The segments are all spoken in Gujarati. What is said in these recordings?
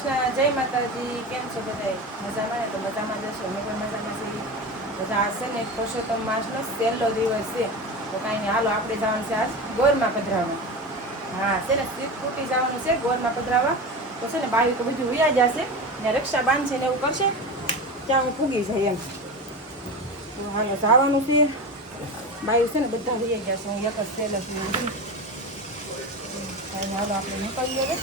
કૃષ્ણ, જય માતાજી. કેમ છો બધા? મજામાં ને? તો મજામાં જશો. અમે પણ મજામાં છીએ બધા. આ છે ને પુરુષોત્તમ માસનો છેલ્લો દિવસ છે, તો કાંઈ નહીં, હાલો આપણે જવાનું છે આજ ગોરમાં પધરાવવા. હા છે ને, સીટ તૂટી જવાનું છે ગોરમાં પધરાવવા. તો છે ને બાવી તો બધું વ્યા જશે ને, રક્ષા બાંધશે ને એવું કરશે ત્યાં હું ફૂગી જાય એમ. તો હાલો જવાનું છે. બાયું છે ને બધા વ્યા ગયા છે, હું એક જ છેલ્લે છું. કાંઈ હાલો આપણે નીકળીએ હવે.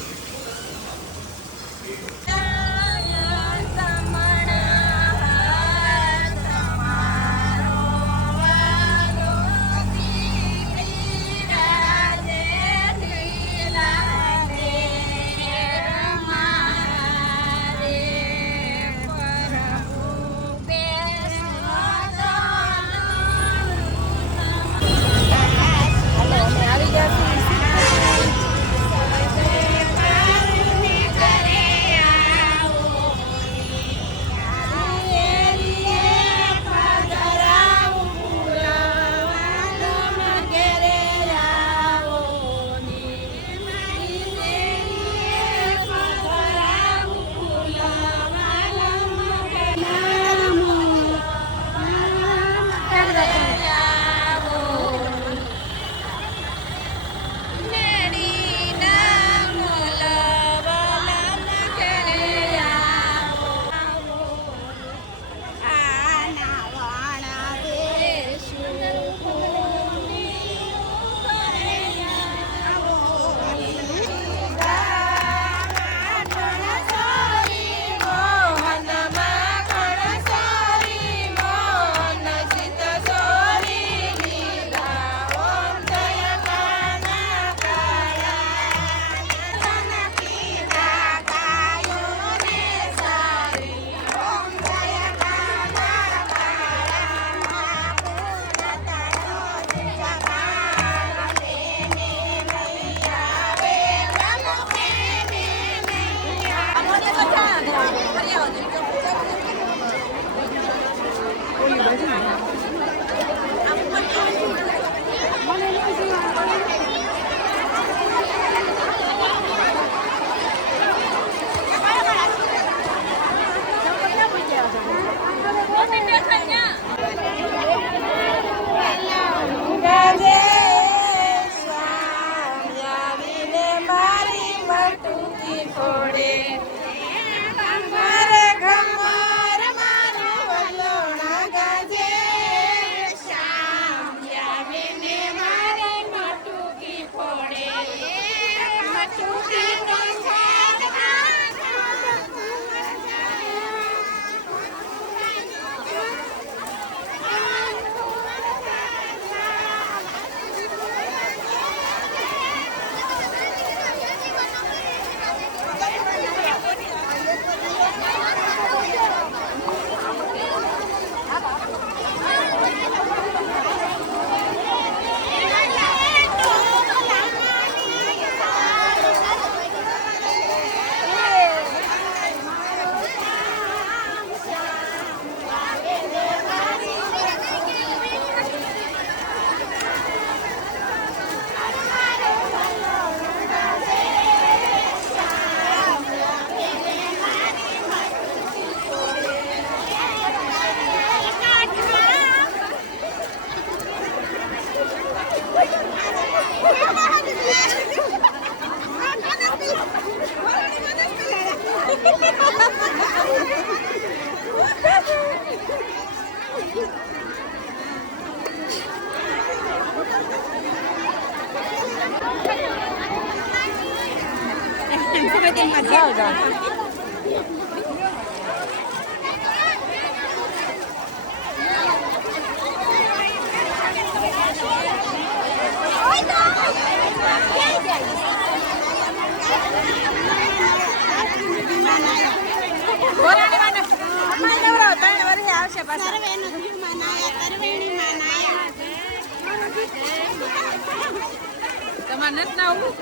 તમારે નથી ના આવું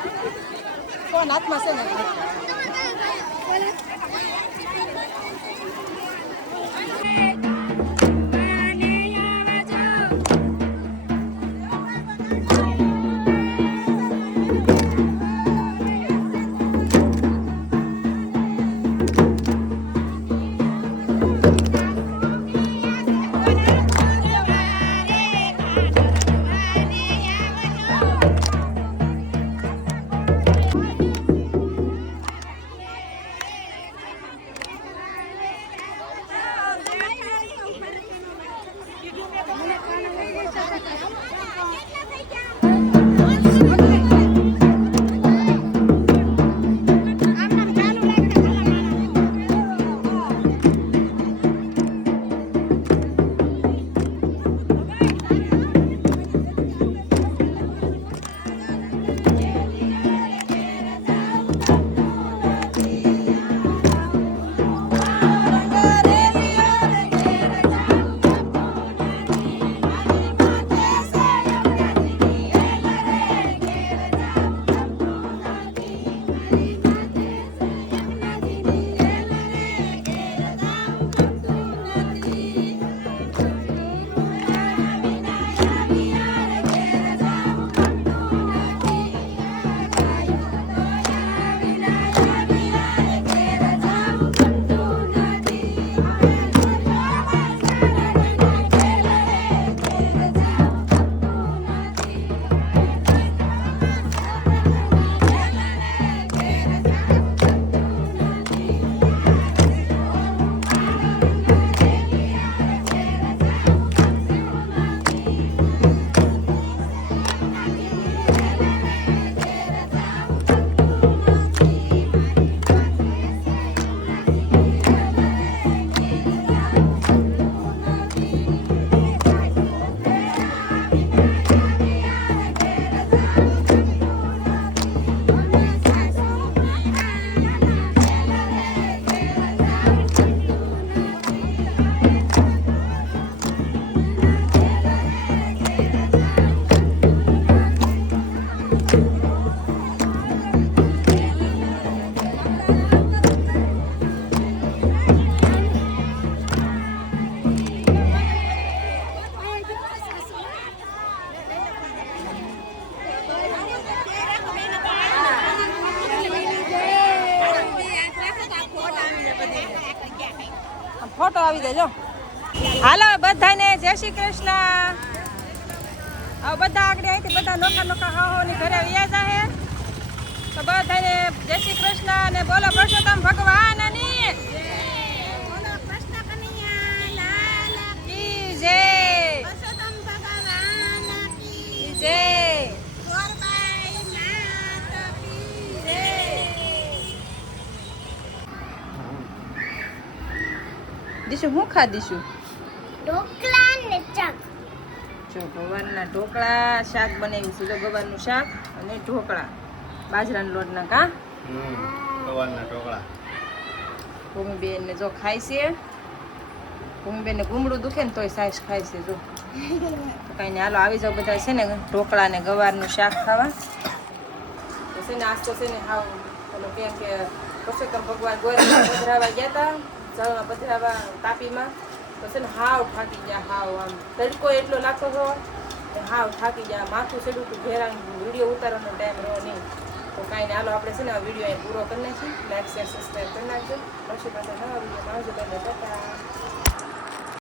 કોણ હાથમાં છે ને આવી જાય જો હાલો બધાને જય શ્રી કૃષ્ણ હવે બધા આગળ અહીંથી બધા નોખા નોખા હાહોની ઘરે વ્યા જાહે તો બધાને જય શ્રી કૃષ્ણ અને બોલો પુરુષોત્તમ ભગવાનની બોલો કૃષ્ણ કનૈયા લાલ કી જય પુરુષોત્તમ ભગવાન કી જય ગોરબાઈ માતા કી જય દીશું હું ખા દીશું ઢોકળા ને ચક જો ગવારના ઢોકળા શાક બનાવ્યું છે જો ગવારનું શાક અને ઢોકળા બાજરાના લોટના કા ગવારના ઢોકળા ભૂમિબેન ને જો ખાય છે ભૂમિબેન ને ગુમડું દુખે ને તોય સાઈસ ખાય છે જો તો કઈ ને હાલો આવી જાવ બધા છે ને ઢોકળા ને ગવારનું શાક ખાવા તો છે ને આજ તો છે ને હાવ પેલો કેમ કે પુરુષોત્તમ ભગવાન ગોરમાં પધરાવા ગયા હતા જળમાં પધરાવા તાપીમાં તો છે ને હાવ થાકી ગયા હાવ આમ તડકો એટલો લાગતો હતો કે હાવ થાકી ગયા માથું ચડ્યું હતું ઘેરા વિડીયો ઉતારવાનો ટાઈમ રહ્યો નહીં તો કાંઈ ને હાલો આપણે છે ને આ વિડીયો અહીં પૂરો કરી નાખીએ લાઈક શેર સબસ્ક્રાઈબ કરી નાખજો પછી પાછા નવા વિડીયોમાં આવજો તમને